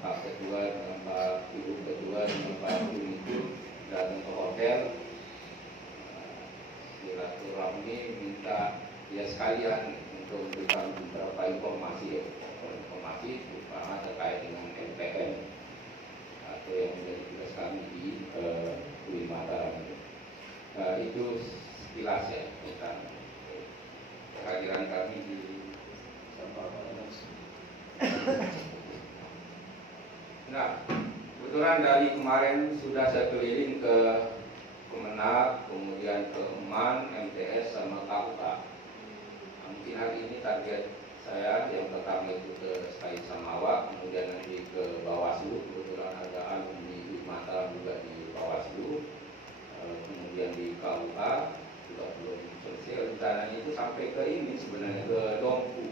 Pak Ketua dengan Pak Ibu Ketua dengan Pak Ibu itu datang ke hotel, silaturahmi minta ya sekalian untuk memberikan beberapa informasi terutama terkait dengan MPN atau yang menjadi tugas kami di UIN Mataram. Itu sekilas ya tentang kehadiran kami di Nah, kebetulan dari kemarin sudah saya keliling ke Kemenag, kemudian ke Eman, MTS, sama KUA. Mungkin hari ini target saya yang pertama itu ke SKI Samawa, kemudian nanti ke Bawaslu. Kebetulan ada alumni Mataram juga di Bawaslu, kemudian di KUA juga belum selesai. Rencananya itu sampai ke ini sebenarnya ke Dompu.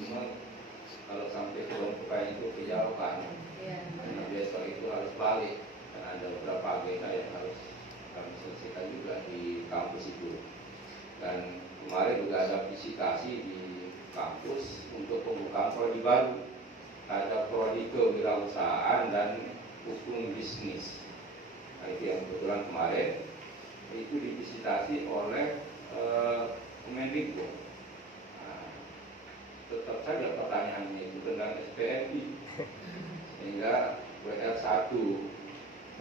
Cuma kalau sampai ke Dompu kayak itu kejauhan, karena besok itu harus balik dan ada beberapa agenda yang harus kami selesaikan juga di kampus itu. Dan kemarin juga ada visitasi di kampus untuk pembukaan prodi baru. Ada prodi kewirausahaan dan hukum bisnis. Nah, itu yang kebetulan kemarin itu divisitasi oleh Kemendikbud. Nah, tetap saja pertanyaannya itu tentang SPMI, sehingga WR1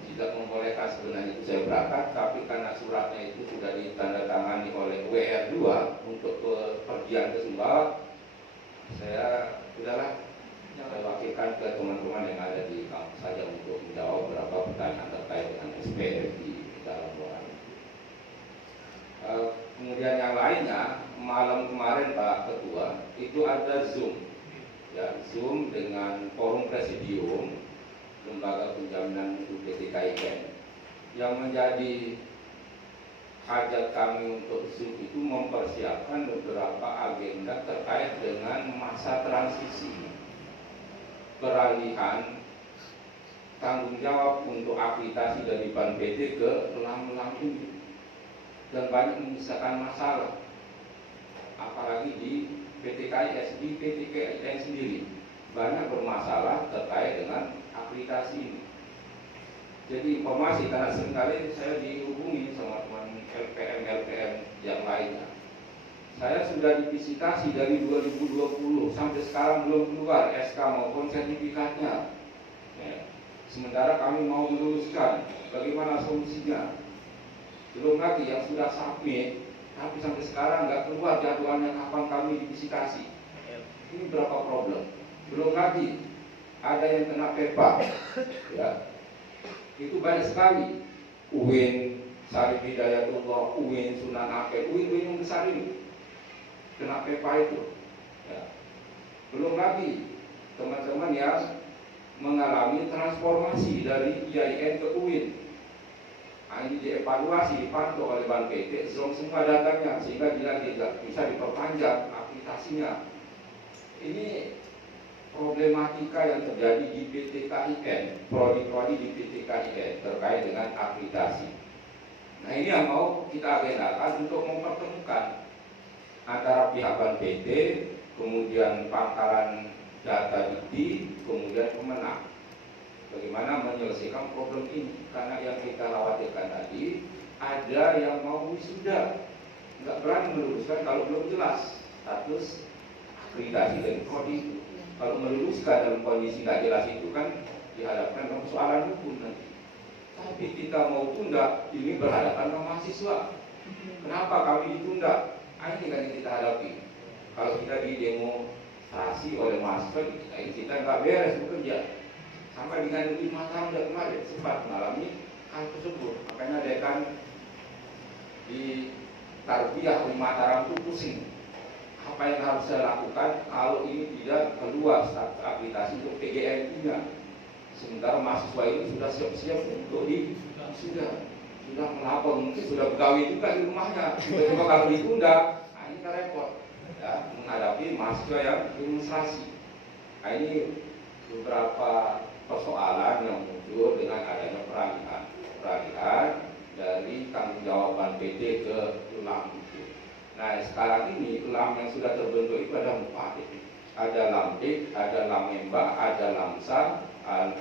tidak membolehkan sebenarnya itu saya berangkat, tapi karena suratnya itu sudah ditandatangani oleh WR2 untuk pergian ke Sumbawa, saya udahlah saya wakilkan ke teman-teman yang ada di kampus saja untuk menjawab beberapa pertanyaan terkait dengan SPM di dalam ruangan. Kemudian yang lainnya, malam kemarin Pak Ketua itu ada Zoom, ya, Zoom dengan forum presidium Lembaga Penjaminan Mutu PTKIN. Yang menjadi hajat kami untuk Zoom itu mempersiapkan beberapa agenda terkait dengan masa transisi, peralihan tanggung jawab untuk akreditasi dari BAN PT ke elang-elang ini, dan banyak menyisakan masalah, apalagi di PTKIS, di PTKIN sendiri banyak bermasalah terkait dengan akreditasi ini. Jadi informasi, karena seringkali saya dihubungi sama teman LPM yang lainnya, saya sudah divisitasi dari 2020 sampai sekarang belum keluar SK maupun sertifikatnya, ya. Sementara kami mau meluluskan, bagaimana solusinya? Belum lagi yang sudah submit tapi sampai sekarang nggak keluar jadwalnya kapan kami divisitasi. Ini berapa problem? Belum lagi ada yang kena PEPA, ya. Itu banyak sekali. UIN Syarif Hidayatullah, UIN Sunan Ampel, UIN yang besar ini kena PEPA itu, ya. Belum lagi teman-teman yang mengalami transformasi dari IAIN ke UIN. Nah, ini dievaluasi, dipantau oleh BAN PT, semua datanya, sehingga tidak bisa diperpanjang akreditasinya. Ini problematika yang terjadi di PTKIN, prodi-prodi di PTKIN terkait dengan akreditasi. Nah, ini yang mau kita agendakan untuk mempertemukan antara pihak BAN PT, kemudian Pangkalan Data Dikti, kemudian Kemenang. Bagaimana menyelesaikan problem ini? Karena yang kita khawatirkan tadi, ada yang mau wisuda, nggak berani meluluskan kalau belum jelas status akreditasi dari prodi itu. Kalau meluluskan dalam kondisi nggak jelas itu kan dihadapkan ke persoalan hukum nanti. Tapi kita mau tunda, ini berhadapan dengan mahasiswa. Kenapa kami ditunda? Ini kan yang kita hadapi. Kalau kita didemonstrasi oleh mahasiswa, kita nggak beres bekerja. Sampai dengan 5 tahun dari kemarin sempat mengalami hal tersebut. Makanya dekan di Tarbiyah di Mataram itu pusing. Apa yang harus saya lakukan kalau ini tidak keluar status akreditasi untuk PGRI-nya? Sementara mahasiswa ini sudah siap-siap untuk sudah melapor, mungkin sudah pegawai juga di rumahnya. Tiba-tiba kalau ditunda, ini kan repot, ya, menghadapi mahasiswa yang demonstrasi. Nah, ini beberapa persoalan yang muncul dengan adanya peralihan dari tanggung jawaban PT ke ulang itu. Nah, sekarang ini ulang yang sudah terbentuk itu ada 4 itu. ada Lamdik, ada Lamemba, ada Lamsa,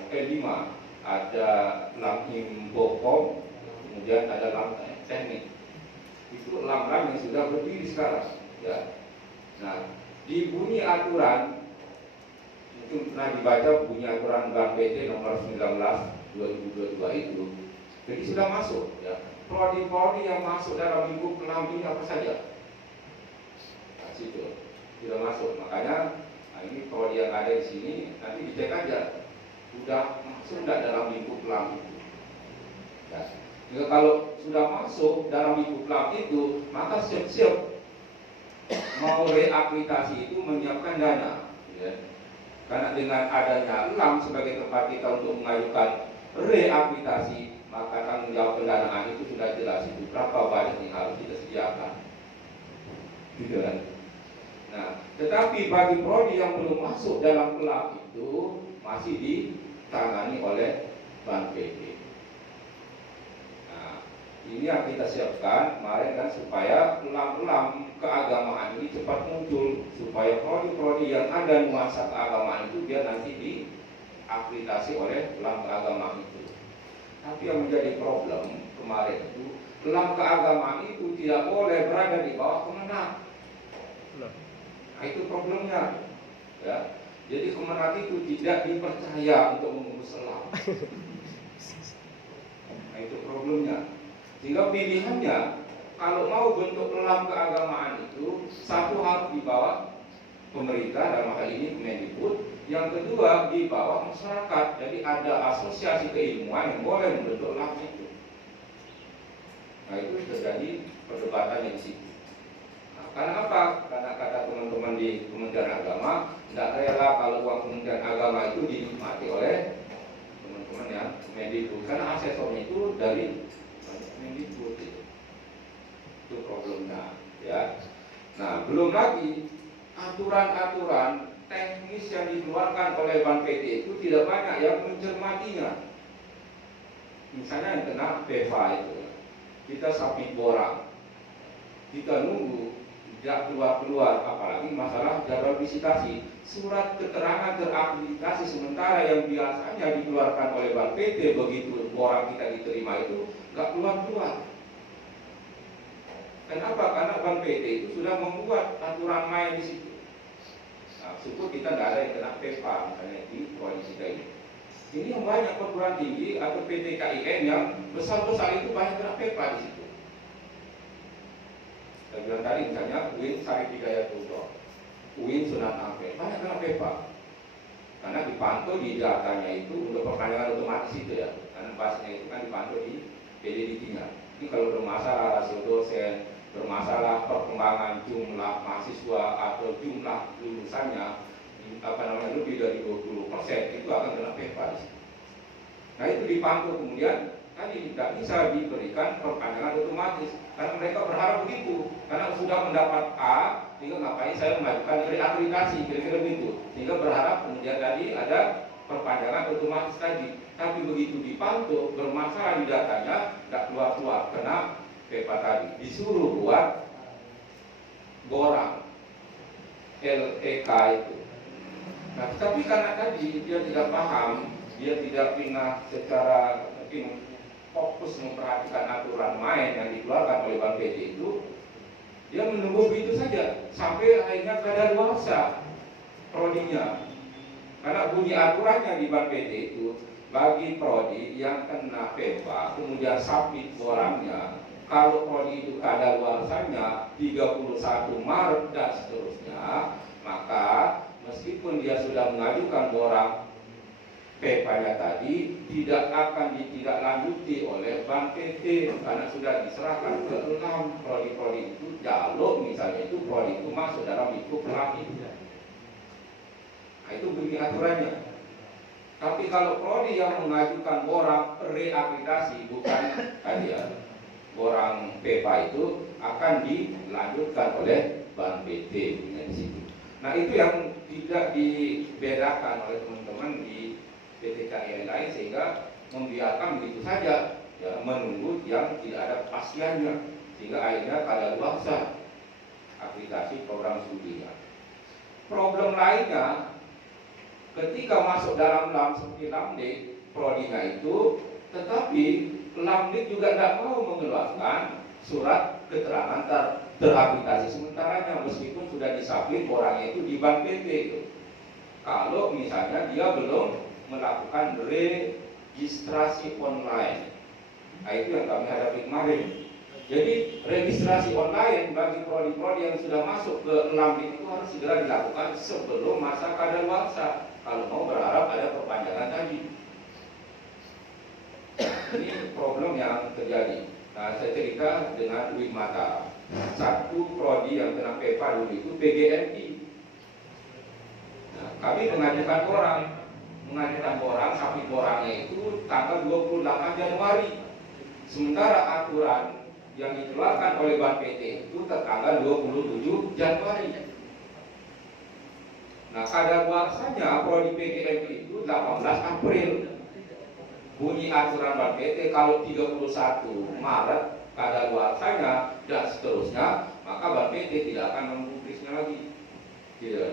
L5, ada Lamimbokom, kemudian ada Lam Teknik. Itu lam-lam yang sudah berdiri sekarang, ya. Nah, di bunyi aturan itu pernah dibaca bunyi aturan Bank PT nomor 19 2022 itu, jadi sudah masuk, ya. Prodi-prodi yang masuk dalam lingkup lam ini apa saja? Nah, situ sudah masuk. Makanya ini prodi yang ada di sini nanti dicek aja, sudah masuk tidak dalam lingkup lam itu. Ya. Jika kalau sudah masuk dalam lingkup lam itu, maka siap-siap mau reakreditasi itu menyiapkan dana, ya. Karena dengan adanya lam sebagai tempat kita untuk mengajukan reakreditasi, maka tanggung jawab pendanaan itu sudah jelas, itu berapa banyak yang harus kita sediakan, gitu kan. Nah, tetapi bagi prodi yang belum masuk dalam lam itu masih ditangani oleh Bank PT. Ini yang kita siapkan kemarin kan, supaya lam-lam keagamaan ini cepat muncul, supaya prodi-prodi yang ada nuansa keagamaan itu dia nanti diakreditasi oleh lam keagamaan itu. Tapi yang menjadi problem kemarin itu, lam keagamaan itu tidak boleh berada di bawah Kemenak. Nah, itu problemnya, ya. Jadi Kemenak itu tidak dipercaya untuk mengurus lam. Nah, itu problemnya. Sehingga pilihannya, kalau mau bentuk lam keagamaan itu, satu harus di bawah pemerintah, dalam hal ini Kemendikbud. Yang kedua di bawah masyarakat. Jadi ada asosiasi keilmuan yang boleh membentuk lam itu. Nah, itu terjadi perdebatannya di situ. Nah, karena apa? Karena kata teman-teman di Kementerian Agama, tidak rela kalau uang Kementerian Agama itu dinikmati oleh teman-teman yang Kemendikbud, karena asesornya itu dari Kemendikbud. Itu problemnya, ya. Nah, belum lagi aturan-aturan teknis yang dikeluarkan oleh Bank PT itu tidak banyak yang mencermatinya. Misalnya yang kena PEVA itu, kita submit borang, kita nunggu tidak keluar-keluar, apalagi masalah jadwal visitasi, surat keterangan terakreditasi sementara yang biasanya dikeluarkan oleh Bank PT, begitu borang kita diterima itu nggak keluar-keluar. Kenapa? Karena Bank PT itu sudah membuat aturan main di situ. Nah, syukur kita tidak ada yang kena PEVA misalnya di koalisi kita ini. Ini yang banyak perguruan tinggi atau PT KIN yang besar-besar itu banyak kena PEVA di situ. Saya bilang tadi misalnya UIN Sari Hidayatullah, UIN Sunan Ampel, banyak kena PEVA. Karena dipantau di datanya itu untuk perpanjangan otomatis itu, ya. Karena bahasanya itu kan dipantau di PDDT-nya. Ini kalau bermasalah rasio dosen, bermasalah perkembangan jumlah mahasiswa atau jumlah lulusannya lebih dari 20%, itu akan kena PEVA. Nah, itu dipantau, kemudian tadi tidak bisa diberikan perpanjangan otomatis karena mereka berharap begitu, karena sudah mendapat A, sehingga ngapain saya mengajukan reakreditasi, kira-kira begitu, sehingga berharap kemudian tadi ada perpanjangan otomatis tadi. Tapi begitu dipantau bermasalah di datanya, tidak keluar-keluar, kena PEVA tadi, disuruh buat borang LEK itu. Nah, tapi karena tadi dia tidak paham, dia tidak pernah secara mungkin fokus memperhatikan aturan main yang dikeluarkan oleh Bank PT itu, dia menunggu begitu saja sampai akhirnya kadaluarsa prodinya. Karena bunyi aturannya di Bank PT itu, bagi prodi yang kena PEVA kemudian submit borangnya, kalau prodi itu kadaluarsanya 31 Maret dan seterusnya, maka meskipun dia sudah mengajukan borang PEVA-nya tadi, tidak akan ditindaklanjuti oleh Bank PT karena sudah diserahkan ke 6 prodi-prodi itu. Kalau misalnya itu prodi itu masuk dalam lingkup lam itu. Nah, itu bunyi aturannya. Tapi kalau prodi yang mengajukan borang reakreditasi, bukan tadi ya, borang PEVA itu akan dilanjutkan oleh Bank PT di situ. Nah, itu yang tidak dibedakan oleh teman-teman di PTKI lain, sehingga membiarkan begitu saja, ya, menunggu yang tidak ada kepastiannya, sehingga akhirnya kadaluarsa akreditasi program studinya. problem lainnya, ketika masuk dalam LAM seperti LAMDIK, prodinya itu, tetapi LAMDIK juga tidak mau mengeluarkan surat keterangan terhabilitasi sementaranya, meskipun sudah disubmit orangnya itu di Bank PT itu. Kalau misalnya dia belum melakukan registrasi online, nah, itu yang kami hadapi kemarin. Jadi registrasi online bagi prodi-prodi yang sudah masuk ke LAMDIK itu harus segera dilakukan sebelum masa kadaluarsa, kalau mau berharap ada perpanjangan tadi. Ini problem yang terjadi. Nah, saya cerita dengan Win Mata. Satu prodi yang kena PEPA dulu itu PGMI. Nah, kami mengajukan orang, tapi orangnya itu tanggal 28 Januari. Sementara aturan yang dikeluarkan oleh Bank PT itu tertanggal 27 Januari. Nah, kadaluarsanya prodi PGMI itu 18 April. Bunyi aturan Bank PT kalau 31 Maret kadaluarsanya dan seterusnya, maka Bank PT tidak akan mempublisnya lagi. Tidak.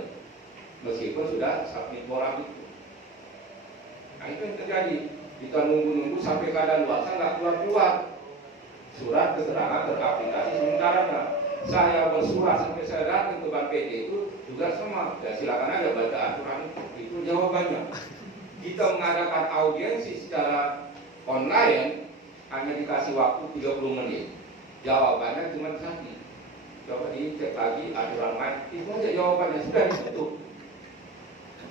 Meskipun sudah submit orang itu. Nah, itu yang terjadi. Kita nunggu-nunggu sampai kadaluarsa nggak keluar-keluar surat keterangan teraplikasi sementaranya. Saya bersurat sampai saya datang ke Bank PT itu juga sama. Ya, silakan aja baca aturan itu jawabannya. Kita mengadakan audiensi secara online hanya dikasih waktu 30 menit. Jawabannya cuma satu. Coba dicek lagi aturan main, itu aja jawabannya, sudah ditutup.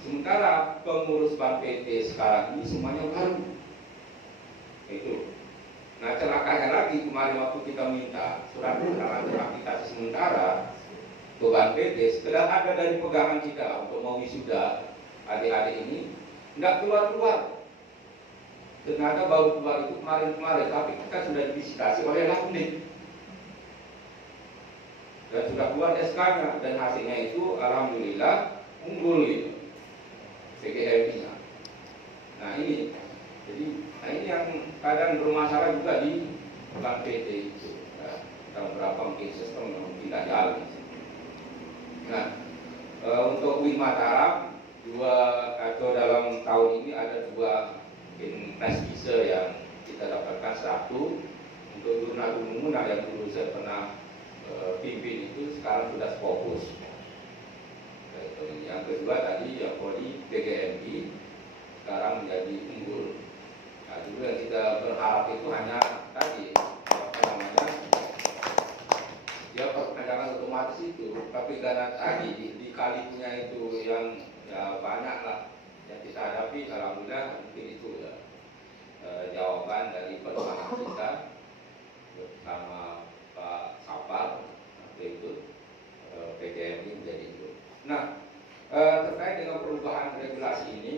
Sementara pengurus Bank PT sekarang ini semuanya baru. Itu. Nah, celakanya lagi kemarin waktu kita minta surat keterangan teraplikasi sementara ke Bank PT, sekedar ada dari pegangan kita untuk mau wisuda adik-adik ini, tidak keluar-keluar. Ternyata baru keluar itu kemarin-kemarin, tapi kita sudah divisitasi oleh LAMDIK dan sudah keluar SK-nya, dan hasilnya itu alhamdulillah unggul gitu, PGMI-nya. Nah ini, jadi ini yang kadang bermasalah juga di Bank PT itu. Ya, beberapa mungkin sistem yang tidak jalan. Nah, untuk Win Mataram dalam tahun ini ada 2 prestise yang kita dapatkan. Satu untuk jurnal Gumuna yang dulu saya pernah pimpin itu sekarang sudah fokus. Yang kedua tadi yang prodi PGMI sekarang menjadi unggul. Nah, dulu yang kita berharap itu hanya tadi apa namanya, ya perpanjangan otomatis itu, tapi karena tadi dikalinya itu yang ya banyak lah yang kita hadapi. Alhamdulillah mungkin itu ya jawaban dari pertemuan kita bersama Pak Sapar waktu itu, PGMI menjadi itu. Nah, terkait dengan perubahan regulasi ini,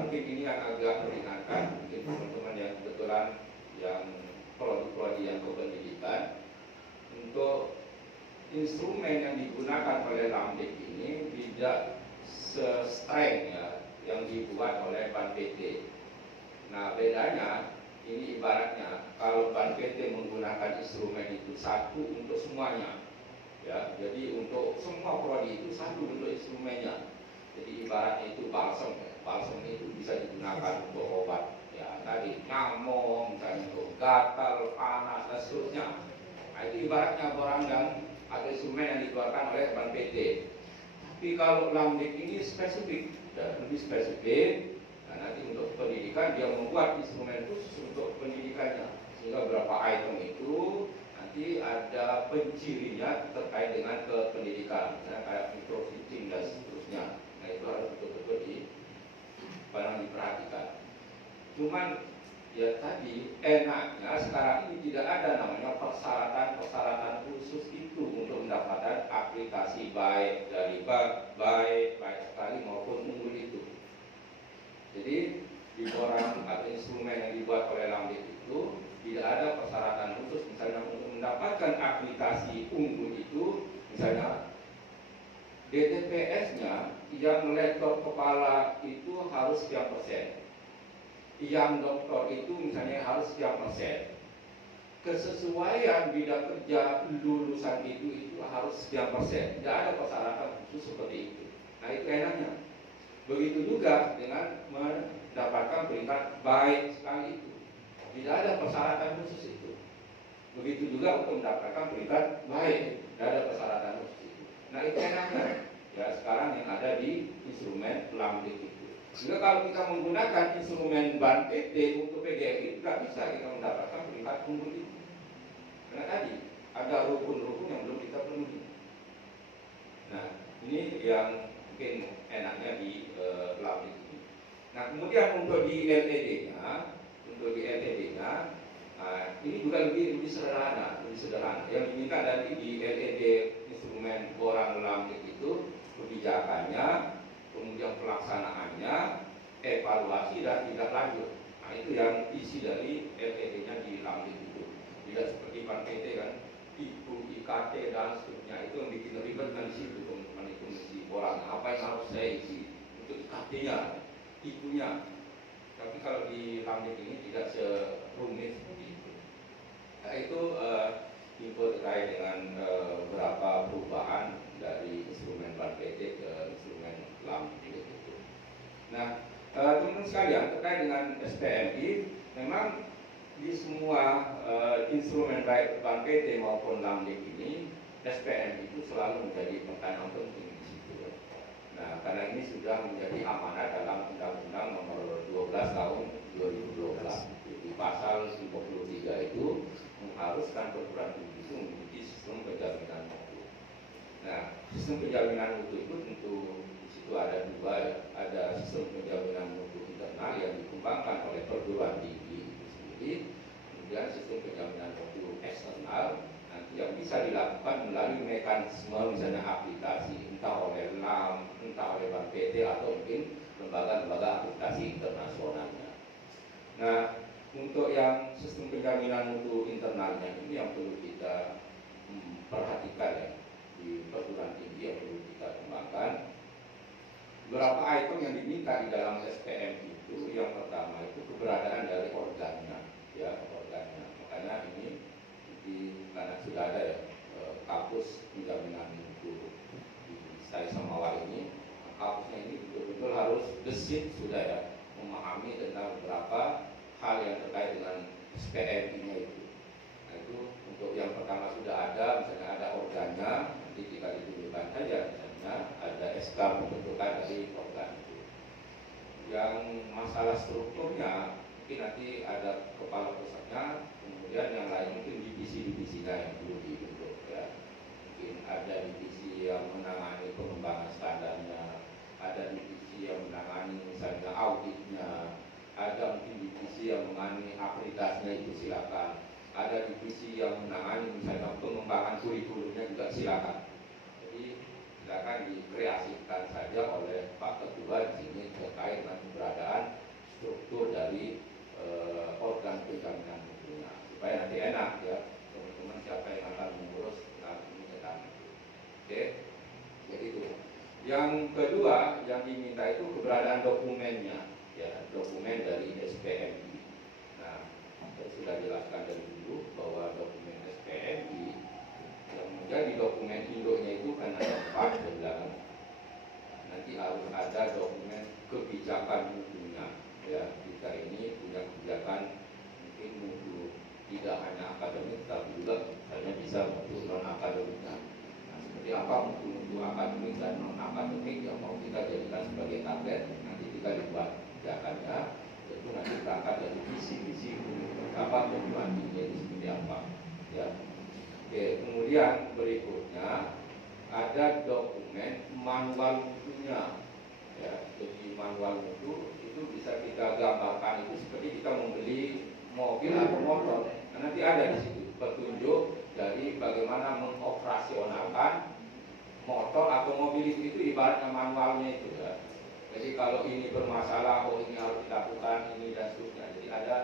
mungkin ini yang agak meringankan mungkin teman-teman yang kebetulan yang prodi-prodi yang kependidikan. Untuk instrumen yang digunakan oleh LAMDIK ini tidak se-streng ya yang dibuat oleh Bank PT. Nah, bedanya ini ibaratnya kalau Bank PT menggunakan instrumen itu satu untuk semuanya. Ya, jadi untuk semua prodi itu satu bentuk instrumennya. Jadi ibaratnya itu balsam, ya. Balsam itu bisa digunakan untuk obat, ya tadi nyamuk, misalnya untuk gatal, panas dan seterusnya. Nah, itu ibaratnya orang yang ada instrumen yang dikeluarkan oleh Bank PT. Tapi kalau LAMDIK ini spesifik, dan lebih spesifik. Nah, nanti untuk pendidikan dia membuat instrumen khusus untuk pendidikannya, sehingga beberapa item itu nanti ada pencirinya terkait dengan kependidikan, misalnya kayak microfitting dan seterusnya. Nah, itu harus betul-betul diperhatikan. Cuman ya tadi enaknya sekarang ini tidak ada namanya persyaratan khusus itu untuk mendapatkan aplikasi baik dari baik sekali maupun unggul itu. Jadi di orang atau instrumen yang dibuat oleh LAMDIK itu tidak ada persyaratan khusus, misalnya untuk mendapatkan aplikasi unggul itu, misalnya DTPS-nya yang lektor kepala itu harus sekian persen, yang doktor itu misalnya harus sekian persen, kesesuaian bidang kerja lulusan itu harus sekian persen. Tidak ada persyaratan khusus seperti itu. Nah itu enaknya. Begitu juga dengan mendapatkan peringkat baik sekali itu. Tidak ada persyaratan khusus itu. Begitu juga untuk mendapatkan peringkat baik, tidak ada persyaratan khusus itu. Nah itu enaknya. Ya sekarang yang ada di instrumen LAMDIK itu. Juga kalau kita menggunakan instrumen BAN PT untuk PGRI, tidak bisa kita mendapatkan peringkat unggul itu. Karena tadi ada rukun-rukun yang belum kita penuhi. Nah ini yang mungkin enaknya di LAMDIK ini. Nah kemudian untuk di LED-nya, ini juga lebih sederhana, Yang diminta dari di LED instrumen boran LAMDIK itu kebijakannya, kemudian pelaksanaannya, evaluasi dan tindak lanjut. Nah itu yang isi dari LED-nya di LAMDIK itu. Tidak seperti PAN PT kan, IPU, IKT dan seterusnya itu yang bikin ribet kan di situ teman-teman itu mesti boran. Apa yang harus saya isi untuk IKT-nya, IPU-nya. Tapi kalau di LAMDIK ini tidak serumit seperti itu. Nah itu info terkait dengan beberapa perubahan dari instrumen BAN PT ke instrumen LAMDIK itu. Nah, teman-teman sekalian terkait dengan SPMI, memang di semua instrumen baik BAN PT maupun LAMDIK ini, SPMI itu selalu menjadi pertanyaan penting di situ. Nah, karena ini sudah menjadi amanat dalam Undang-Undang Nomor 12 Tahun 2012. Di pasal 53 itu mengharuskan perguruan tinggi itu memiliki sistem penjaminan mutu. Nah, sistem penjaminan mutu itu tentu di situ ada dua, ya. Ada sistem penjaminan mutu internal yang dikembangkan oleh perguruan tinggi itu sendiri, kemudian sistem penjaminan mutu eksternal nanti yang bisa dilakukan melalui mekanisme misalnya aplikasi entah oleh LAM, entah oleh BAN PT atau mungkin lembaga-lembaga aplikasi internasionalnya. Nah, untuk yang sistem penjaminan mutu internalnya ini yang perlu kita perhatikan ya di perguruan tinggi yang perlu kita kembangkan. Beberapa item yang diminta di dalam SPM itu, yang pertama itu keberadaan dari organnya, ya organnya. Makanya ini karena sudah ada ya kampus penjaminan mutu di Stay Samawa ini, kampusnya ini betul-betul harus gesit sudah ya memahami tentang beberapa hal yang terkait dengan SPMI-nya itu. Nah itu untuk yang pertama sudah ada, misalnya ada organnya, nanti kita ditunjukkan saja misalnya ada SK pembentukan dari organ itu. Yang masalah strukturnya mungkin nanti ada kepala pusatnya, kemudian yang lain mungkin divisi-divisinya yang perlu dibentuk ya. Mungkin ada divisi yang menangani pengembangan standarnya, ada divisi yang menangani misalnya auditnya, ada mungkin divisi yang menangani akreditasinya itu silakan, ada divisi yang menangani misalnya pengembangan kurikulumnya juga silakan. Jadi silakan dikreasikan saja oleh Pak Ketua di sini terkait dengan keberadaan struktur dari organ penjaminan mutunya supaya nanti enak ya teman-teman siapa yang akan mengurus ini tentang itu. Oke, jadi itu. Yang kedua yang diminta itu keberadaan dokumennya, ya dokumen dari SPMI. Nah, saya sudah jelaskan dari dulu bahwa dokumen SPMI yang menjadi dokumen induknya itu kan ada 4 di belakang. Nanti harus ada dokumen kebijakan mutunya. Ya, kita ini punya kebijakan mungkin mutu tidak hanya akademik tapi juga misalnya bisa mutu non akademiknya. Nah, seperti apa mutu akademik dan non akademik yang mau kita jadikan sebagai target, nanti kita dibuat kebijakannya, tentu nanti berangkat dari visi-visi apa perguruan tinggi itu seperti apa. Ya. Oke, kemudian berikutnya ada dokumen manual mutunya. Ya, jadi manual mutu itu bisa kita gambarkan itu seperti kita membeli mobil atau motor. Nah, nanti ada di situ petunjuk dari bagaimana mengoperasionalkan motor atau mobil itu ibaratnya manualnya itu ya. Jadi kalau ini bermasalah, oh ini harus dilakukan ini dan seterusnya. Jadi ada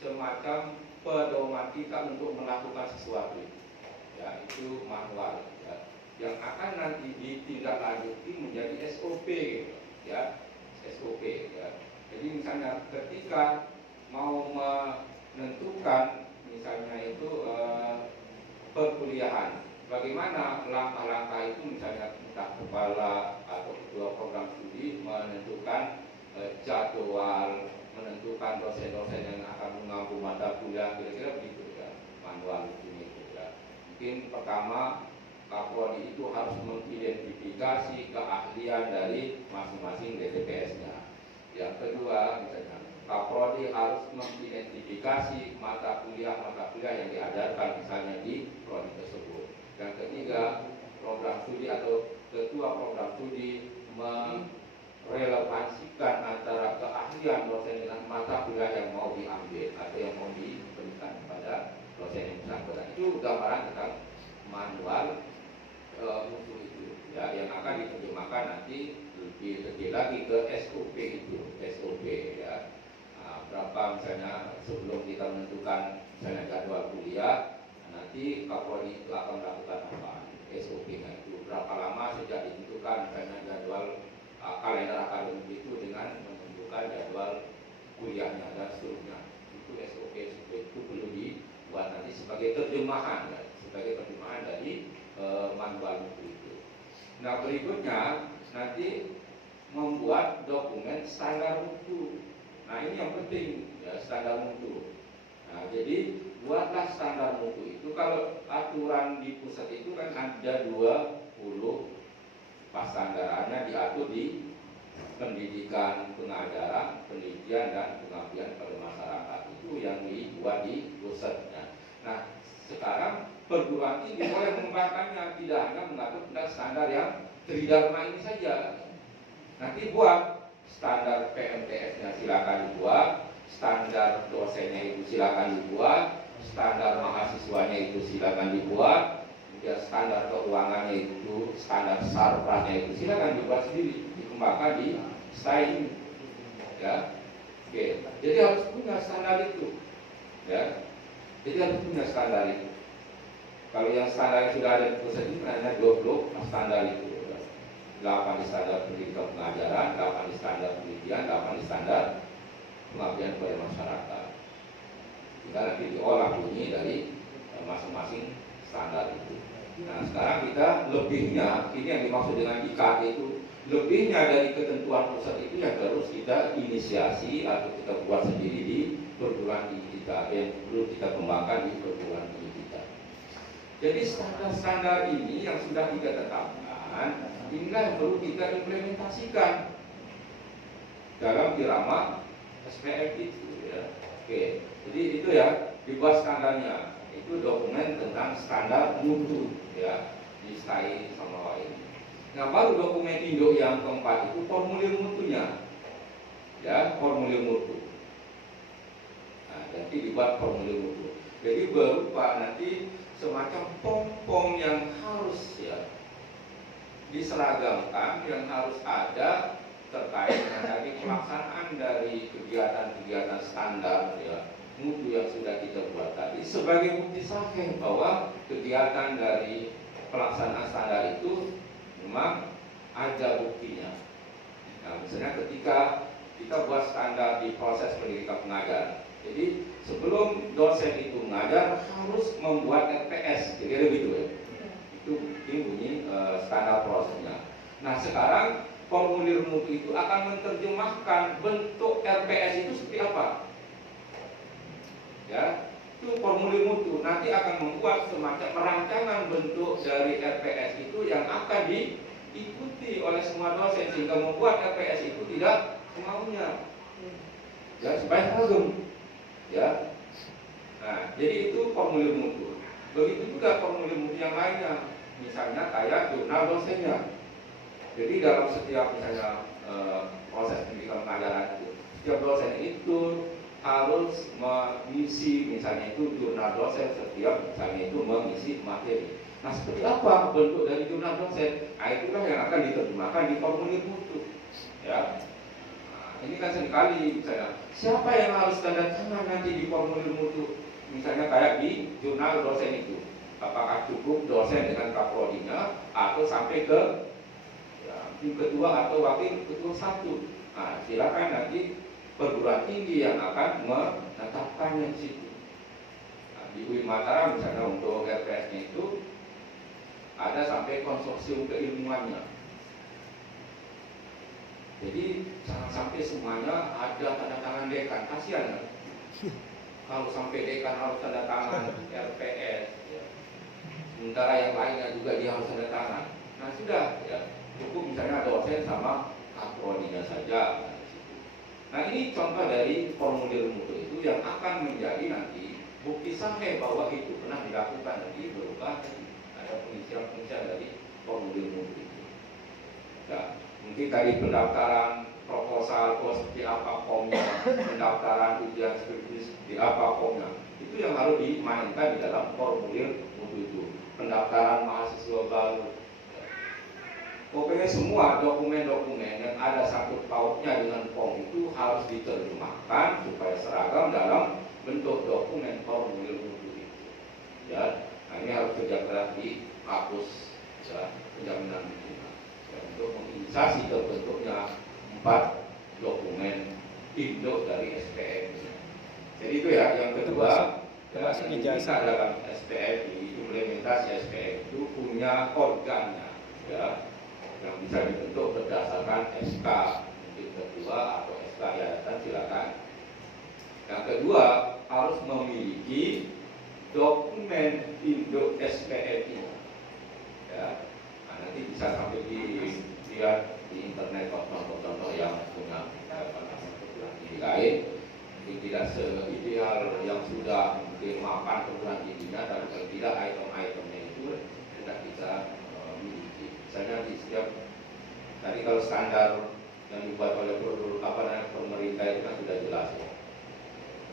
semacam pedoman kita untuk melakukan sesuatu. Ya, itu manual ya, yang akan nanti ditindaklanjuti menjadi SOP gitu, ya SOP ya. Jadi misalnya ketika mau menentukan misalnya itu perkuliahan bagaimana langkah-langkah itu, misalnya entah kepala atau ketua program studi menentukan jadwal, menentukan dosen-dosen yang akan mengampu mata kuliah, kira-kira begitu ya, manual itu ya. Mungkin pertama Kapolri itu harus mengidentifikasi keahlian dari masing-masing DTPS-nya. Yang kedua, misalnya Kapolri harus mengidentifikasi mata kuliah yang diajarkan misalnya di prodi tersebut. Yang ketiga, program studi atau ketua program studi relevansikan antara keahlian dosen dengan mata kuliah yang mau diambil atau yang mau diberikan kepada dosen yang bersangkutan. Itu gambaran tentang manual mutu itu ya, yang akan diterjemahkan nanti lebih detail lagi ke SOP itu, SOP ya. Berapa misalnya sebelum kita menentukan misalnya jadwal kuliah, nanti Kapolri itu akan melakukan apa, SOP-nya itu berapa lama sejak ditentukan misalnya jadwal kalender akademik itu dengan menentukan jadwal kuliahnya dan seterusnya. Itu SOP itu perlu dibuat nanti sebagai terjemahan ya, sebagai terjemahan dari manual itu. Nah, berikutnya nanti membuat dokumen standar mutu. Nah, ini yang penting ya, standar mutu. Nah, jadi buatlah standar mutu itu. Kalau aturan di pusat itu kan ada 20 pasandarannya diatur di pendidikan, pengajaran, penelitian dan pengabdian pada masyarakat. Itu yang dibuat di pusatnya. Nah, sekarang perguruan tinggi boleh mengembangkannya, tidak hanya mengatur tentang standar yang tridharma ini saja. Nanti buat standar PMTS-nya silakan dibuat, standar dosennya itu silakan dibuat, standar mahasiswanya itu silakan dibuat, ya standar keuangannya itu, standar sarprasnya itu silakan dibuat sendiri, dikembangkan di STAI ya. Oke, jadi harus punya standar itu ya. Jadi harus punya standar itu. Kalau yang standar yang sudah ada di pusat ini hanya 20 standar itu ya. 8 di standar pendidikan pengajaran, 8 di standar penelitian, 8 di standar pengabdian kepada masyarakat. Kita nanti diolah bunyi dari masing-masing standar itu. Nah, sekarang kita lebihnya, ini yang dimaksud dengan IKT itu, lebihnya dari ketentuan pusat itu yang harus kita inisiasi atau kita buat sendiri di perguruan tinggi kita, yang perlu kita kembangkan di perguruan tinggi kita. Jadi standar-standar ini yang sudah kita tetapkan, inilah yang perlu kita implementasikan dalam irama SPM itu ya. Oke, jadi itu ya, dibuat standarnya. Itu dokumen tentang standar mutu ya, di STAI sama ini. Nah, baru dokumen induk yang keempat itu formulir mutunya ya, formulir mutu. Nah, jadi dibuat formulir mutu. Jadi berupa nanti semacam pom-pom yang harus ya diseragamkan, yang harus ada terkait dengan dari pelaksanaan dari kegiatan-kegiatan standar ya, mutu yang sudah kita buat tadi sebagai bukti sahih bahwa kegiatan dari pelaksanaan standar itu memang ada buktinya. Nah, misalnya ketika kita buat standar di proses pendidikan pengajaran, jadi sebelum dosen itu mengajar harus membuat RPS, kira-kira gitu ya. Itu bunyi standar prosesnya. Nah, sekarang formulir mutu itu akan menerjemahkan bentuk RPS itu seperti apa. Ya, itu formulir mutu nanti akan membuat semacam perancangan bentuk dari RPS itu yang akan diikuti oleh semua dosen sehingga membuat RPS itu tidak semaunya. Ya, supaya seragam. Ya. Nah, jadi itu formulir mutu. Begitu juga formulir mutu yang lainnya. Misalnya kayak jurnal dosennya. Jadi dalam setiap misalnya proses pendidikan pengajaran itu, setiap dosen itu harus mengisi misalnya itu jurnal dosen, setiap misalnya itu mengisi materi. Nah, seperti apa bentuk dari jurnal dosen? Nah, itulah yang akan diterjemahkan di formulir mutu. Ya. Nah, ini kan seringkali misalnya siapa yang harus tanda tangan nanti di formulir mutu? Misalnya kayak di jurnal dosen itu, apakah cukup dosen dengan kapolrinya atau sampai ke ketua atau wakil ketua satu? Nah, silakan nanti perguruan tinggi yang akan menetapkannya di situ. Nah, di UI Mataram misalnya untuk RPS-nya itu ada sampai konsorsium keilmuannya. Jadi jangan sampai semuanya ada tanda tangan dekan, kasihan kan? Kalau sampai dekan harus tanda tangan RPS, ya. Sementara yang lainnya juga dia harus tanda tangan. Nah sudah, ya cukup misalnya dosen sama kaprodinya saja. Nah ini contoh dari formulir mutu itu yang akan menjadi nanti bukti sahih bahwa itu pernah dilakukan, nanti berubah ada pengisian dari formulir mutu itu. Ya, mungkin tadi pendaftaran proposal seperti apa formnya, pendaftaran ujian skripsi seperti apa formnya, itu yang harus dimainkan di dalam formulir mutu itu. Pendaftaran mahasiswa baru. Pokoknya semua dokumen-dokumen yang ada sangkut pautnya dengan form itu harus diterjemahkan supaya seragam dalam bentuk dokumen formulir mutu itu. Ya, nah ini harus kerja keras di hapus ya, penjaminan lingkungan ya, untuk menginisiasi terbentuknya 4 dokumen induk dari SPM. Jadi itu ya yang kedua. Yang kita dalam SPM, implementasi SPM itu punya organnya ya, yang bisa dibentuk berdasarkan SK mungkin kedua atau SK yayasan silakan. Yang kedua harus memiliki dokumen induk SPM ini. Ya, nah, nanti bisa sampai dilihat di internet contoh-contoh yang punya perguruan tinggi lain. Mungkin tidak seideal yang sudah mungkin mapan perguruan tingginya, dan kalau tidak item-itemnya itu sudah kita miliki. Misalnya di setiap tadi kalau standar yang dibuat oleh pemerintah itu kan sudah jelas ya.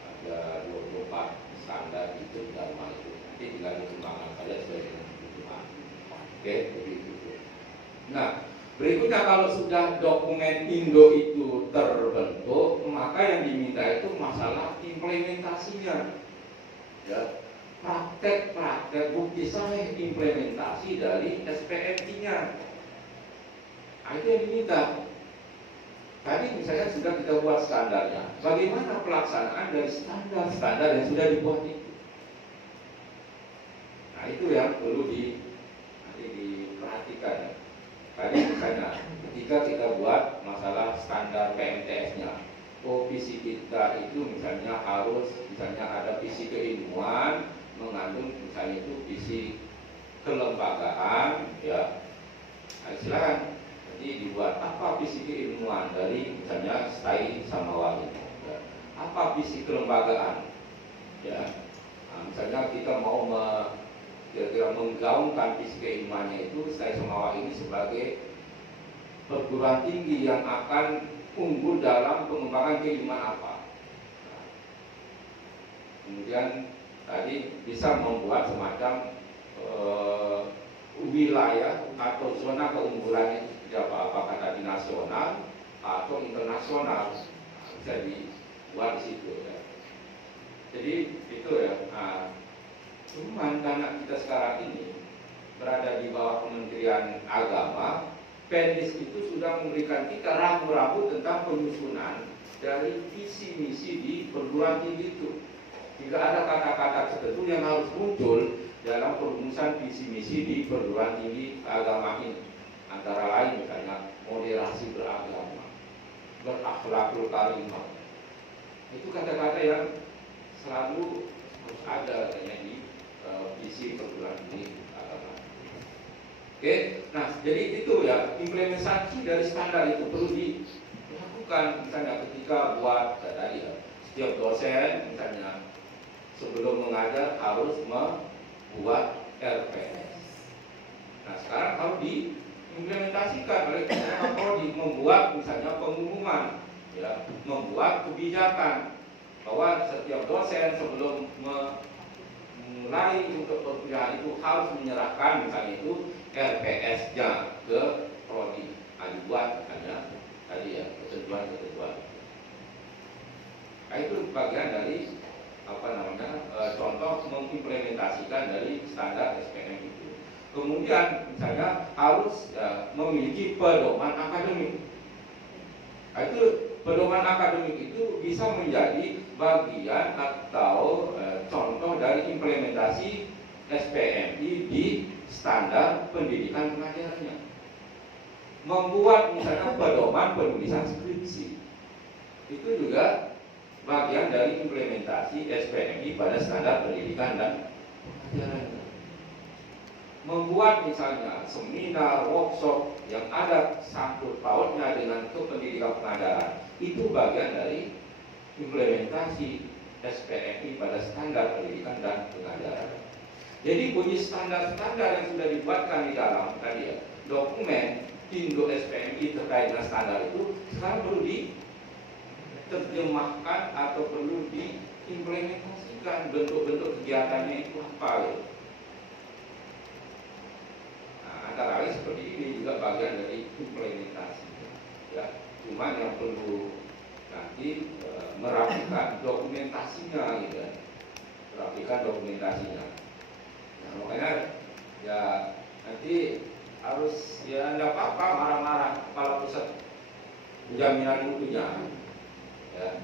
Ada 24 standar itu dalam hal itu. Nanti tinggal dikembangkan saja sesuai dengan kebutuhan. Oke, begitu. Nah, berikutnya kalau sudah dokumen induk itu terbentuk, maka yang diminta itu masalah implementasinya. Ya, praktek bukti sahih implementasi dari SPMI-nya. Nah, itu yang diminta. Tadi misalnya sudah kita buat standarnya. Bagaimana pelaksanaan dari standar yang sudah dibuat itu? Nah, itu yang perlu nanti diperhatikan. Tadi misalnya ketika kita buat masalah standar PMTS-nya, visi kita itu misalnya harus ada visi keilmuan, mengandung misalnya itu visi kelembagaan, ya. Nah, silakan. Jadi dibuat apa visi keilmuan dari misalnya Stai Samawahi, ya. Apa visi kelembagaan, ya. Nah, misalnya kita mau kira-kira menggaungkan visi keilmuannya itu Stai Samawahi ini sebagai perguruan tinggi yang akan unggul dalam pengembangan keilmuan apa. Nah, kemudian tadi bisa membuat semacam wilayah atau zona keunggulan itu seperti apa, apakah tadi nasional atau internasional. Nah, bisa dibuat di situ ya. Jadi itu ya. Nah, cuman karena kita sekarang ini berada di bawah Kementerian Agama, Pendis itu sudah memberikan kita rambu-rambu tentang penyusunan dari visi misi di perguruan tinggi itu. Jika ada kata-kata tertentu yang harus muncul dalam perumusan visi misi di perguruan tinggi agama ini, antara lain misalnya moderasi beragama, berakhlakul karimah. Itu kata-kata yang selalu harus ada katanya di visi perguruan tinggi agama. Oke, nah jadi itu ya, implementasi dari standar itu perlu dilakukan. Misalnya ketika buat tadi ya, setiap dosen misalnya sebelum mengajar harus membuat RPS. Nah sekarang harus diimplementasikan oleh Kapolri, membuat misalnya pengumuman, ya, membuat kebijakan bahwa setiap dosen sebelum mulai untuk perkuliahan itu harus menyerahkan misalnya itu RPS-nya ke prodi. Dibuat misalnya tadi ya ketentuan-ketentuan. Nah, itu bagian dari contoh mengimplementasikan dari standar SPM itu. Kemudian misalnya harus memiliki pedoman akademik. Nah, itu pedoman akademik itu bisa menjadi bagian atau contoh dari implementasi SPMI di standar pendidikan pengajarannya. Membuat misalnya pedoman penulisan skripsi, itu juga bagian dari implementasi SPMI pada standar pendidikan dan pengajaran. Membuat misalnya seminar, workshop yang ada sangkut pautnya dengan kependidikan pengajaran, itu bagian dari implementasi SPMI pada standar pendidikan dan pengajaran. Jadi bunyi standar-standar yang sudah dibuatkan di dalam tadi ya, dokumen Indo SPMI terkait dengan standar itu sekarang perlu diterjemahkan atau perlu diimplementasikan, bentuk-bentuk kegiatannya itu apa ya. Nah, antara lain seperti ini juga bagian dari implementasi ya. Cuma yang perlu nanti merapikan dokumentasinya gitu ya. Merapikan dokumentasinya. Nah, makanya ya nanti harus ya enggak apa-apa marah-marah kepala pusat jaminan mutunya ya.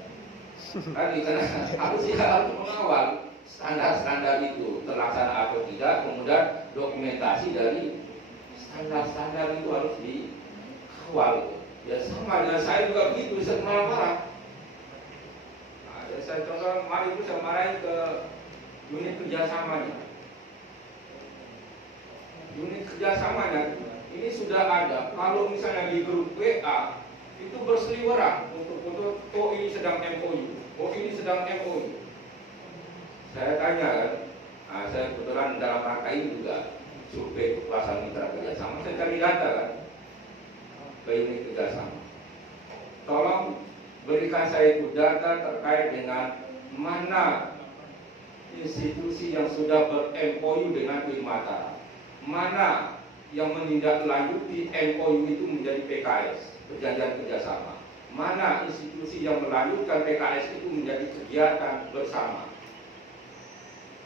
Kan di sana harus mengawal standar-standar itu terlaksana atau tidak, kemudian dokumentasi dari standar-standar itu harus dikawal. Ya sama dengan saya juga begitu, bisa marah-marah. Nah, jadi saya contoh kemarin itu saya marahin ke unit kerjasamanya. Unit kerjasamanya ini sudah ada. Kalau misalnya di grup WA itu berseliweran untuk oh ini sedang MOU, oh ini sedang MOU. Saya tanya kan, nah, saya kebetulan dalam rangka ini juga survei kepuasan mitra kerjasama, saya cari data kan ke unit kerjasama. Tolong berikan saya itu data terkait dengan mana institusi yang sudah ber-MOU dengan Uin Mataram, mana yang menindaklanjuti MOU itu menjadi PKS, perjanjian kerjasama, mana institusi yang melanjutkan PKS itu menjadi kegiatan bersama.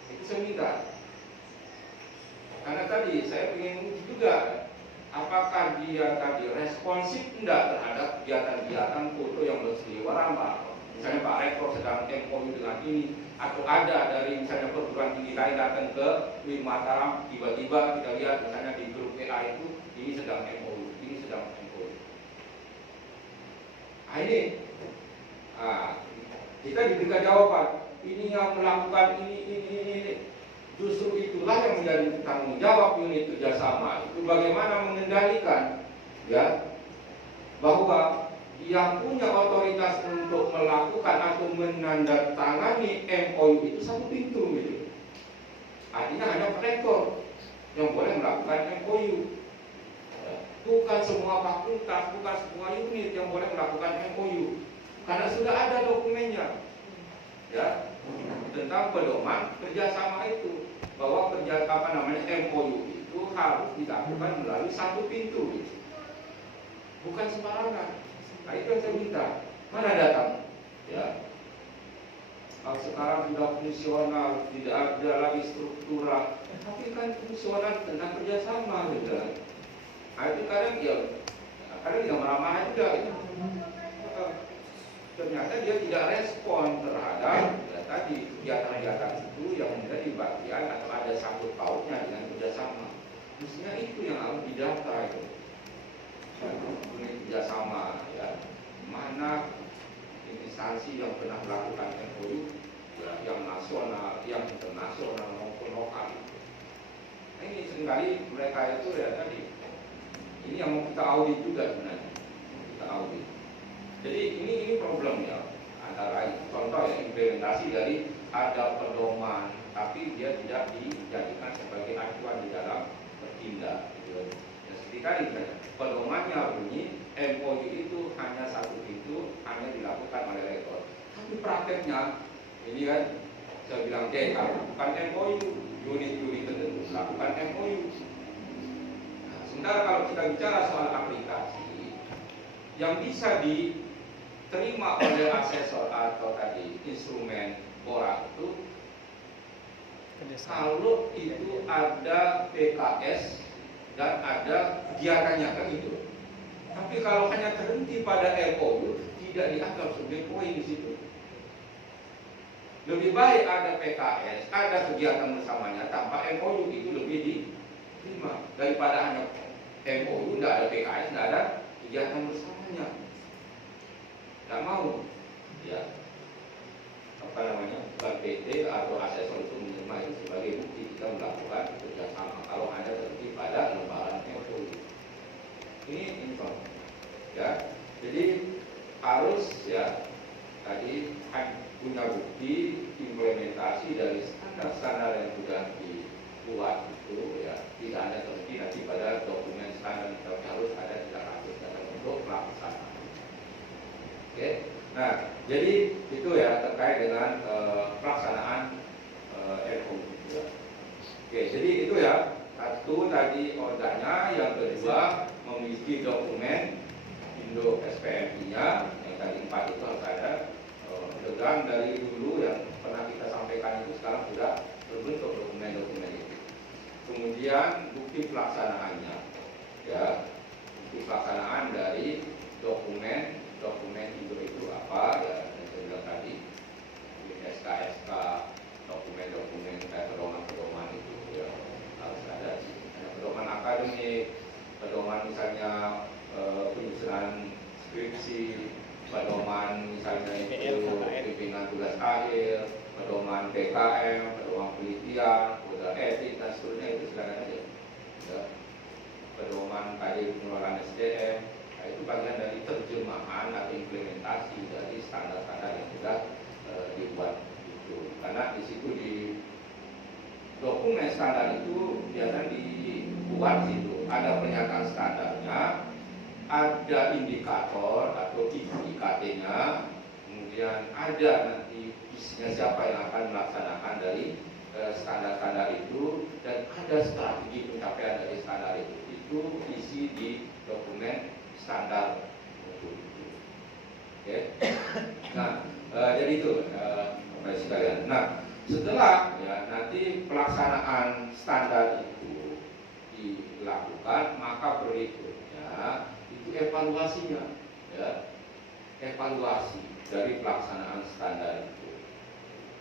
Itu saya minta. Karena tadi saya ingin uji juga apakah dia tadi responsif tidak terhadap kegiatan-kegiatan foto yang berseliweran, Pak. Misalnya Pak Rektor sedang MOU dengan ini, atau ada dari misalnya perguruan tinggi lain datang ke Uin Mataram, tiba-tiba kita lihat misalnya di grup WA itu ini sedang MOU, ini sedang MOU. Nah, ini kita diberikan jawaban, ini yang melakukan ini. Justru itulah yang menjadi tanggung jawab unit kerjasama itu, bagaimana mengendalikan ya bahwa yang punya otoritas untuk melakukan atau menandatangani MOU itu satu pintu gitu. Artinya hanya rektor yang boleh melakukan MOU. Bukan semua fakultas, bukan semua unit yang boleh melakukan MOU. Karena sudah ada dokumennya. Ya, tentang pedoman kerjasama itu, bahwa MOU itu harus dilakukan melalui satu pintu gitu. Bukan sembarangan. Nah, itu yang saya minta. Mana datang? Ya. Kalau sekarang sudah fungsional, tidak ada lagi struktural, tapi kan fungsional tentang kerjasama gitu. Nah, itu kadang dia marah-marah juga gitu. Ternyata dia tidak respon terhadap tadi kegiatan-kegiatan itu yang menjadi bagian atau ada sangkut pautnya dengan kerjasama. Mestinya itu yang harus didata itu. Unit kerjasama ya, mana instansi yang pernah melakukan MOU ya, yang nasional, yang internasional maupun lokal. Nah, ini seringkali mereka itu ya tadi ini yang mau kita audit juga sebenarnya, kita audit. Jadi ini problemnya antara contoh ya, implementasi dari ada pedoman tapi dia tidak dijadikan sebagai acuan di dalam bertindak gitu. Ya, seperti tadi pedomannya bunyi MOU itu hanya satu pintu, hanya dilakukan oleh rektor. Tapi prakteknya ini kan saya bilang bukan MOU, unit-unit tertentu lakukan MOU. Nah, sementara kalau kita bicara soal aplikasi yang bisa diterima oleh asesor atau tadi instrumen BORA itu, kalau itu ada PKS dan ada kegiatannya kan gitu. Tapi kalau hanya terhenti pada MOU, tidak dianggap sebagai poin di situ. Lebih baik ada PKS, ada kegiatan bersamanya tanpa MOU, itu lebih terima daripada hanya MOU, tidak ada PKS, tidak ada kegiatan bersamanya. Tidak mau, ya apa namanya, bukan PT atau asesor itu menerima itu sebagai bukti kita melakukan kerjasama. Kalau hanya terjadi pada lembaran MOU, ini info, ya. Jadi harus ya tadi punya bukti implementasi dari standar-standar yang sudah dibuat itu, ya tidak hanya terhenti nanti pada dokumen standar, tapi harus ada tidak lanjut dalam bentuk pelaksanaan. Oke, nah jadi itu ya terkait dengan pelaksanaan RUU. Ya. Oke, jadi itu ya satu tadi ordanya, yang kedua memiliki dokumen Indo SPMI-nya, yang tadi 4 itu harus ada. Dengan dari dulu yang pernah kita sampaikan itu sekarang sudah berbentuk dokumen-dokumen itu. Kemudian bukti pelaksanaannya, ya bukti pelaksanaan dari dokumen Indo itu apa, ya yang saya bilang tadi, SK, dokumen pedoman itu ya harus ada. Pedoman akademik, pedoman misalnya penyusunan skripsi, pedoman misalnya itu pimpinan tugas akhir, pedoman PKM, pedoman penelitian, kode etik dan seterusnya, itu silakan aja. Ya. Pedoman KD pengelolaan SDM, nah, itu bagian dari terjemahan atau implementasi dari standar-standar yang sudah dibuat itu. Karena di situ di dokumen standar itu biasanya dibuat situ ada pernyataan standarnya, ada indikator atau IKT-nya, kemudian ada nanti isinya siapa yang akan melaksanakan dari standar-standar itu, dan ada strategi pencapaian dari standar itu. Itu isi di dokumen standar itu. Oke. Nah, jadi itu Bapak sekalian. Nah, setelah ya nanti pelaksanaan standar itu dilakukan, maka berikutnya evaluasinya, ya evaluasi dari pelaksanaan standar itu.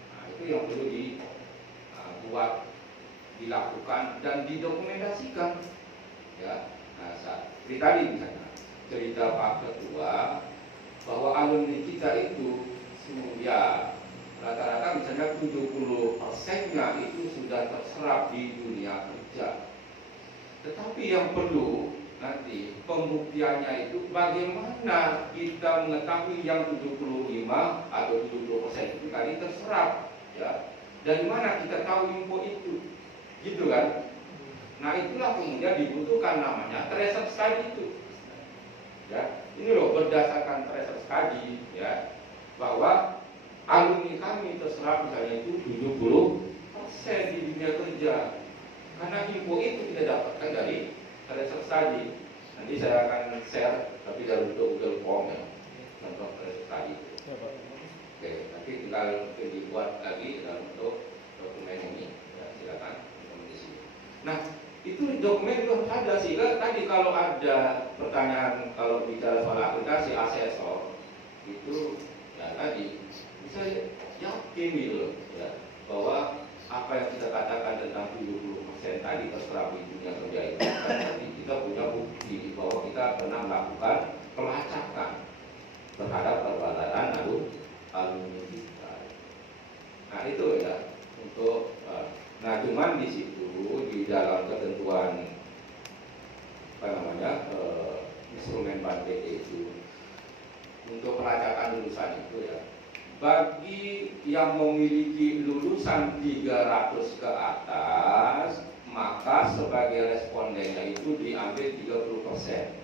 Nah, itu yang perlu dibuat, dilakukan dan didokumentasikan, ya. Nah, seperti tadi misalnya cerita Pak Ketua bahwa alumni kita itu ya rata-rata misalnya 70%-nya itu sudah terserap di dunia kerja. Tetapi yang perlu nanti pembuktiannya itu bagaimana kita mengetahui yang 75 atau 70% itu tadi terserap, ya. Dari mana kita tahu info itu, gitu kan? Nah, itulah kemudian dibutuhkan namanya tracer study itu, ya. Ini loh berdasarkan tracer study, ya, bahwa alumni kami terserap misalnya itu 70% di dunia kerja, karena info itu kita dapatkan dari tracer study. Nanti saya akan share tapi dalam bentuk Google Form, ya, contoh tracer study itu. Oke, nanti tinggal dibuat lagi dalam bentuk dokumen ini, ya, silakan di. Nah, itu dokumen itu harus ada, sehingga tadi kalau ada pertanyaan kalau bicara soal aplikasi asesor itu, ya tadi bisa yakin gitu, ya, bahwa apa yang kita katakan tentang 70% tadi terserap di dunia kerja itu, nanti kita punya bukti bahwa kita pernah melakukan pelacakan terhadap perbuatan alumni kita. Nah, itu ya untuk nah, cuman di situ di dalam ketentuan apa namanya instrumen bank PT itu untuk pelacakan lulusan itu, ya, bagi yang memiliki lulusan 300 ke atas, maka sebagai respondennya itu diambil 30%.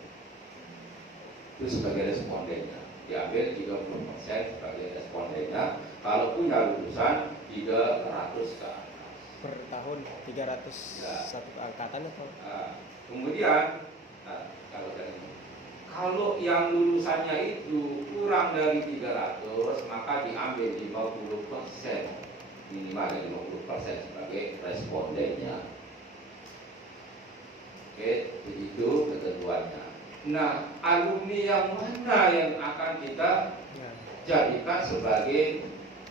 Itu sebagai respondennya diambil 30% sebagai respondennya kalau punya lulusan 300 ke atas. Per tahun 300 ya. Satu angkatan atau? Kemudian kalau yang lulusannya itu kurang dari 300, maka diambil 50%, minimal 50% sebagai respondennya. Oke, begitu ketentuannya. Nah, alumni yang mana yang akan kita jadikan sebagai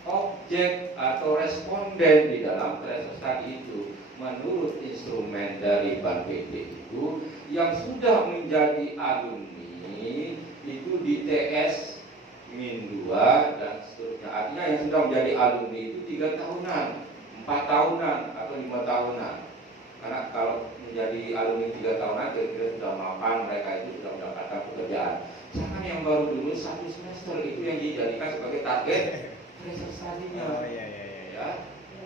objek atau responden di dalam tracer study itu? menurut instrumen dari Bank PT itu yang sudah menjadi alumni itu di TS min 2 dan seterusnya. Artinya yang sudah menjadi alumni itu 3 tahunan, 4 tahunan atau 5 tahunan. Karena kalau menjadi alumni 3 tahunan kira-kira sudah mapan, mereka itu sudah mendapatkan pekerjaan. Jangan yang baru dulu 1 semester itu yang dijadikan sebagai target research study-nya. Oh iya. Ya.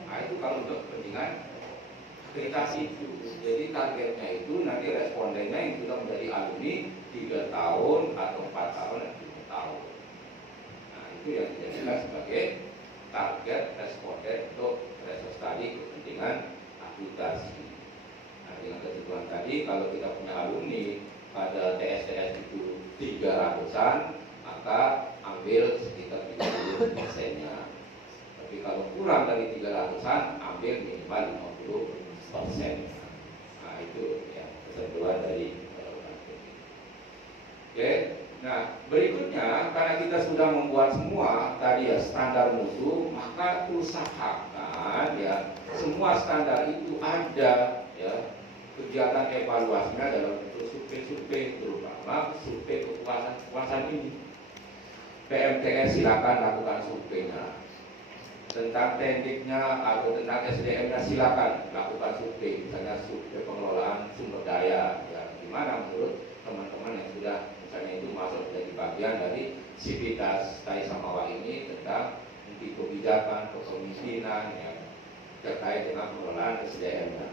Nah itu kalau untuk kepentingan akreditasi itu. Jadi targetnya itu nanti respondennya yang sudah menjadi alumni 3 tahun atau 4 tahun dan 5 tahun. Nah itu yang dijadikan sebagai target responden untuk research study kepentingan akreditasi. Nah dengan ketentuan tadi kalau kita punya alumni pada TSTS itu 300-an, maka ambil sekitar 30%-nya. Tapi kalau kurang dari 300-an, ambil minimal 50%. Nah itu ya ketentuan dari Oke. Nah berikutnya, karena kita sudah membuat semua tadi ya standar mutu, maka usahakan ya semua standar itu ada ya kegiatan evaluasinya dalam bentuk survei-survei, terutama survei kepuasan ini. PMTS silakan lakukan surveinya. Tentang tekniknya atau tentang SDM-nya silakan lakukan survei, misalnya survei pengelolaan sumber daya. Ya, gimana menurut teman-teman yang sudah misalnya itu masuk menjadi bagian dari sivitas Tai Samawa ini tentang mungkin kebijakan, kepemimpinan ya, terkait dengan pengelolaan SDM-nya.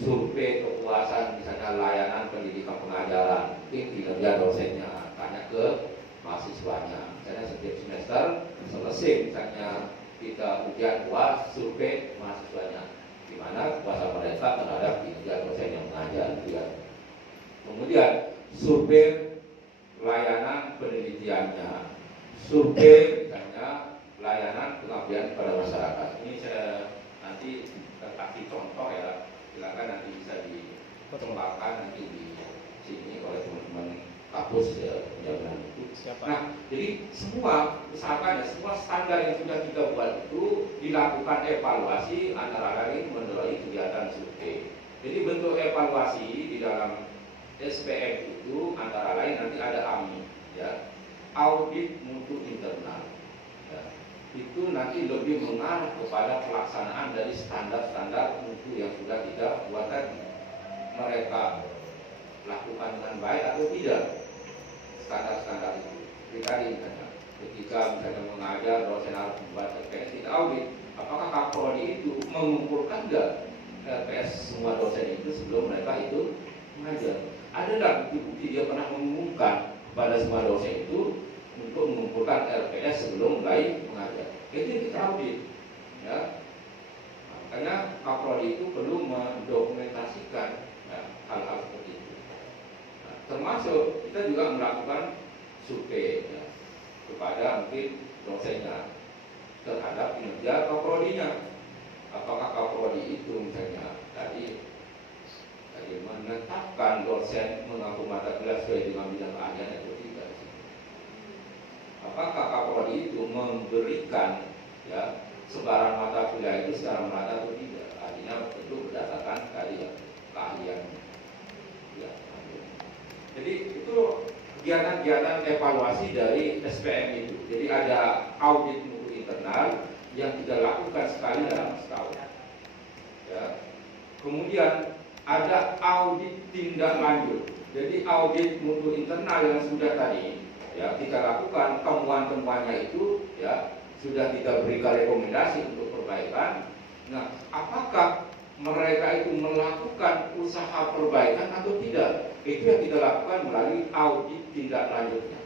Survei kepuasan misalnya layanan pendidikan pengajaran, mungkin kinerja dosennya, tanya ke mahasiswanya. Misalnya setiap semester selesai misalnya kita ujian puas survei mahasiswanya, di mana kepuasan mereka terhadap kinerja dosen yang mengajar. Kemudian survei layanan penelitiannya, survei misalnya layanan pengabdian kepada masyarakat. Ini saya nanti kasih contoh ya, silakan nanti bisa dikembangkan nanti di sini oleh teman-teman kampus ya penjaminan itu. Nah, jadi semua usahakan ya semua standar yang sudah kita buat itu dilakukan evaluasi antara lain melalui kegiatan survei. Jadi bentuk evaluasi di dalam SPM itu antara lain nanti ada AMI ya, audit mutu internal. Ya. Itu nanti lebih mengarah kepada pelaksanaan dari standar-standar mutu yang sudah kita buat tadi. Mereka lakukan dengan baik atau tidak standar-standar itu. Tadi misalnya ketika misalnya mengajar dosen harus membuat LPS, kita audit apakah Kaprodi itu mengumpulkan enggak LPS semua dosen itu sebelum mereka itu mengajar. Ada enggak bukti-bukti dia pernah mengumumkan kepada semua dosen itu untuk mengumpulkan LPS sebelum mulai mengajar. Itu yang kita audit ya. Makanya Kaprodi itu perlu mendokumentasikan ya, hal-hal seperti itu. Nah, termasuk kita juga melakukan survei ya, kepada mungkin dosennya terhadap kinerja Kaprodinya. Apakah Kaprodi itu misalnya tadi menetapkan dosen mengaku mata kuliah sesuai dengan bidang keahlian atau tidak? Apakah Kaprodi itu memberikan ya sebaran mata kuliah itu secara merata atau tidak? Artinya tentu berdasarkan tadi ya keahlian. Ya, jadi itu kegiatan-kegiatan evaluasi dari SPM itu. Jadi ada audit mutu internal yang kita lakukan sekali dalam setahun. Ya. Kemudian ada audit tindak lanjut. Jadi audit mutu internal yang sudah tadi ya kita lakukan, temuan-temuannya itu ya sudah kita berikan rekomendasi untuk perbaikan. Nah, apakah mereka itu melakukan usaha perbaikan atau tidak? Itu yang kita lakukan melalui audit tindak lanjutnya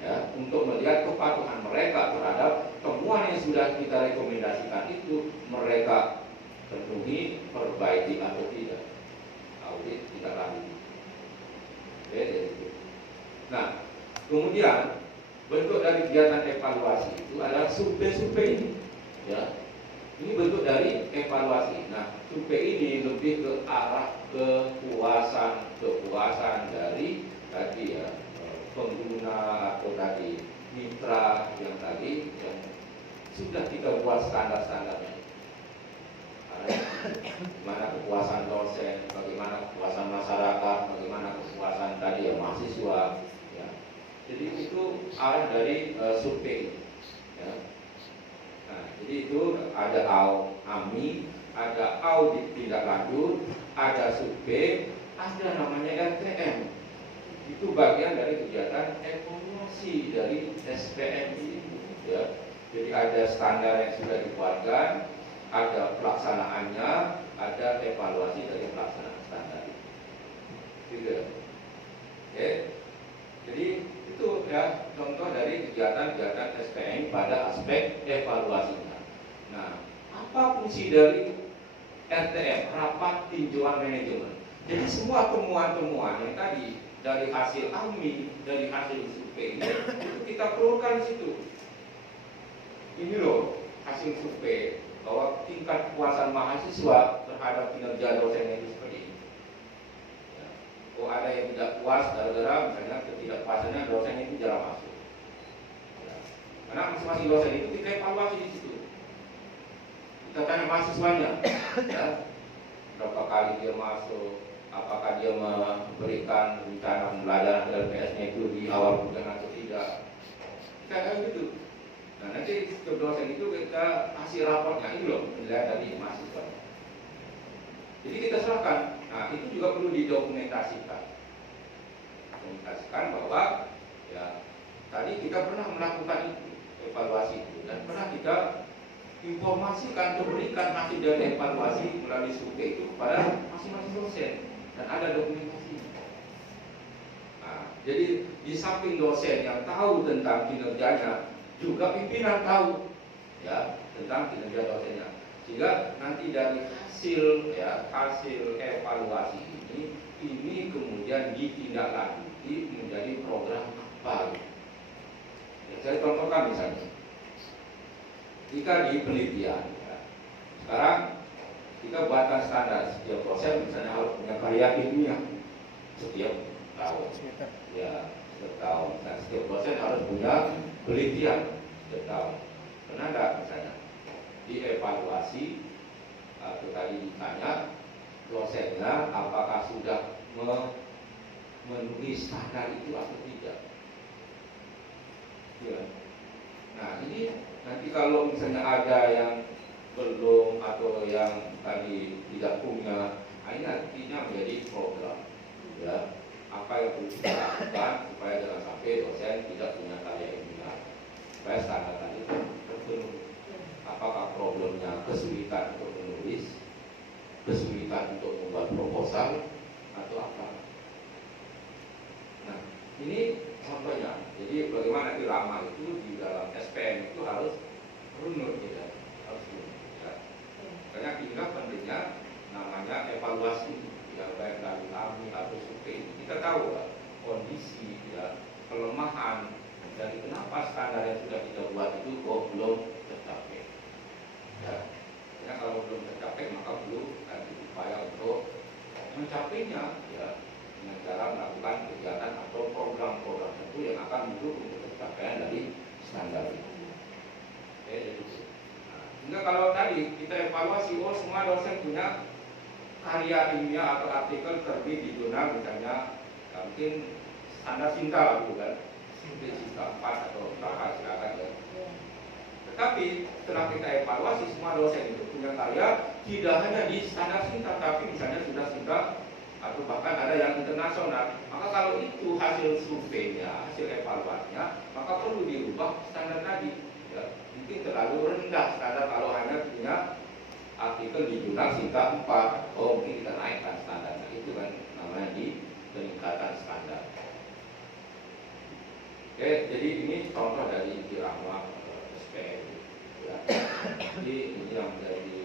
ya, untuk melihat kepatuhan mereka terhadap temuan yang sudah kita rekomendasikan itu mereka penuhi, perbaiki atau tidak. Audit tindak lanjut. Nah, kemudian bentuk dari kegiatan evaluasi itu adalah survei-survei ini ya. Ini bentuk dari evaluasi. Nah, survei ini lebih ke arah kepuasan dari tadi ya pengguna atau tadi mitra yang tadi yang sudah kita buat standar-standarnya. bagaimana kepuasan dosen, bagaimana kepuasan masyarakat, bagaimana kepuasan tadi ya mahasiswa. Ya. Jadi itu arah dari survei. Ya. Nah, jadi itu ada AMI, ada audit tindak lanjut, ada survei, ada namanya RTM. Itu bagian dari kegiatan evaluasi dari SPM itu. Ya. Jadi ada standar yang sudah dikeluarkan, ada pelaksanaannya, ada evaluasi dari pelaksanaan standar. Gitu. Oke. Jadi itu ya contoh dari kegiatan-kegiatan SPM pada aspek evaluasinya. Nah, apa fungsi dari RTM, rapat tinjauan manajemen? Jadi semua temuan-temuan yang tadi dari hasil AMI, dari hasil survei itu kita perlukan di situ. Ini loh hasil survei bahwa tingkat kepuasan mahasiswa terhadap kinerja dosennya itu seperti ini. Ya. Oh, ada yang tidak puas gara-gara misalnya ketidakpuasannya dosen itu jarang masuk. Ya. Karena masing-masing dosen itu kita evaluasi di situ. Kita tanya mahasiswanya, ya, berapa kali dia masuk, apakah dia memberikan rencana pembelajaran LPS-nya itu di awal bulan atau tidak. Kita kayak gitu. Nah, nanti setiap dosen itu kita kasih raportnya, ini loh penilaian dari mahasiswa. Jadi kita serahkan. Nah, itu juga perlu didokumentasikan. Dokumentasikan bahwa ya tadi kita pernah melakukan itu, evaluasi itu, dan pernah kita informasikan atau berikan hasil dari evaluasi melalui survei itu kepada masing-masing dosen, dan ada dokumentasinya. Nah, jadi di samping dosen yang tahu tentang kinerjanya, juga pimpinan tahu ya tentang kinerja dosennya, sehingga nanti dari hasil evaluasi ini kemudian ditindaklanjuti menjadi program apa. Ya, saya contohkan misalnya, jika di penelitian, ya, sekarang kita buatkan standar setiap dosen misalnya harus punya karya ilmiah setiap tahun, ya setiap tahun. Nah, setiap dosen harus punya penelitian setiap tahun. Pernah nggak misalnya dievaluasi atau tadi ditanya dosennya apakah sudah memenuhi standar itu atau tidak? Ya. Nah, ini nanti kalau misalnya ada yang belum atau yang tadi tidak punya, ini nantinya menjadi program. Ya, apa yang perlu kita lakukan supaya jangan sampai dosen tidak punya karya ilmiah, supaya standar tadi terpenuhi. Apakah problemnya kesulitan untuk menulis, kesulitan untuk membuat proposal, atau apa? Nah, ini contohnya. Jadi bagaimana irama itu di dalam SPM itu harus runut, ya, harus runut. Ya. Karena tinggal pentingnya namanya evaluasi, ya, baik dari AMI atau survei. Kita tahu ya, kondisi, ya, kelemahan dari kenapa standar yang sudah kita buat itu kok belum tercapai. Ya. Karena kalau belum tercapai maka perlu upaya untuk mencapainya, ya, dengan cara melakukan kegiatan atau program-program tertentu yang akan mendukung pencapaian dari standar itu. Oke, jadi sehingga kalau tadi kita evaluasi, oh semua dosen punya karya ilmiah atau artikel terbit di jurnal misalnya, mungkin standar Sinta lah bukan, mungkin Sinta 4 atau berapa silakan ya. Tetapi setelah kita evaluasi semua dosen itu punya karya tidak hanya di standar Sinta, tapi misalnya sudah Sinta atau bahkan ada yang internasional, maka kalau itu hasil surveinya, hasil evaluasinya, maka perlu dirubah standar tadi. Ya, mungkin terlalu rendah standar kalau hanya punya artikel di jurnal Sinta 4. Oh, mungkin kita naikkan standarnya. Itu kan namanya di peningkatan standar. Oke, jadi ini contoh dari irama SPM. Ya. Jadi ini yang menjadi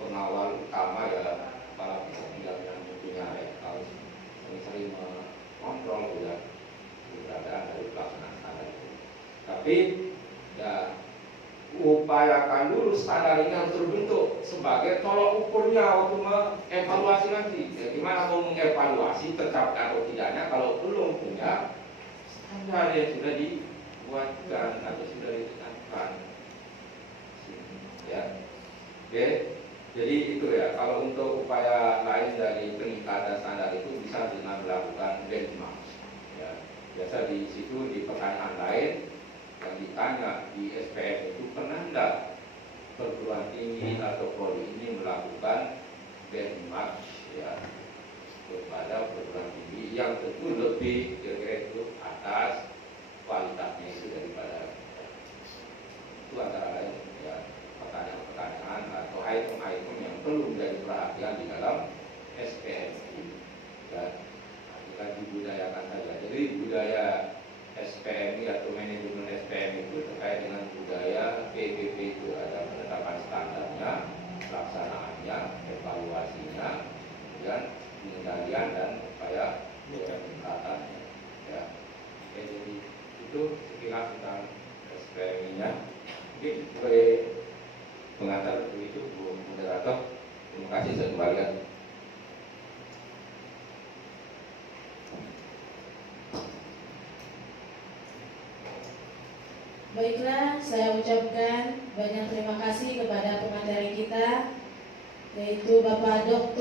pengawal utama ya para pihak yang mempunyai harus sering mengontrol ya keberadaan dari pelaksanaan standar itu. Tapi ya upayakan dulu standar ini harus terbentuk sebagai tolok ukurnya waktu mengevaluasi nanti. Ya, gimana mau mengevaluasi tercapai atau tidaknya kalau belum punya standar yang sudah dibuatkan atau sudah ditetapkan. Ya, oke. Jadi itu ya, kalau untuk upaya lain dari peningkatan standar itu bisa dengan melakukan benchmark. Ya, biasa di situ di pertanyaan lain yang ditanya di SPM itu pernah enggak perguruan tinggi atau prodi ini melakukan benchmark ya kepada perguruan tinggi yang tentu lebih kira-kira itu atas kualitasnya itu daripada itu antara lain ya pertanyaan-pertanyaan atau item-item yang perlu menjadi perhatian di dalam SPM dan kita dibudayakan saja. Jadi budaya SPM atau manajemen SPM itu terkait dengan budaya PPP itu ada penetapan standarnya, pelaksanaannya, evaluasinya, dan pengendalian dan upaya peningkatannya. Ya, oke, jadi itu sekilas tentang SPM-nya. Mungkin sebagai pengantar itu Bu Moderator, terima kasih saya kembalikan. Baiklah, saya ucapkan banyak terima kasih kepada pengacara kita, yaitu Bapak Dr.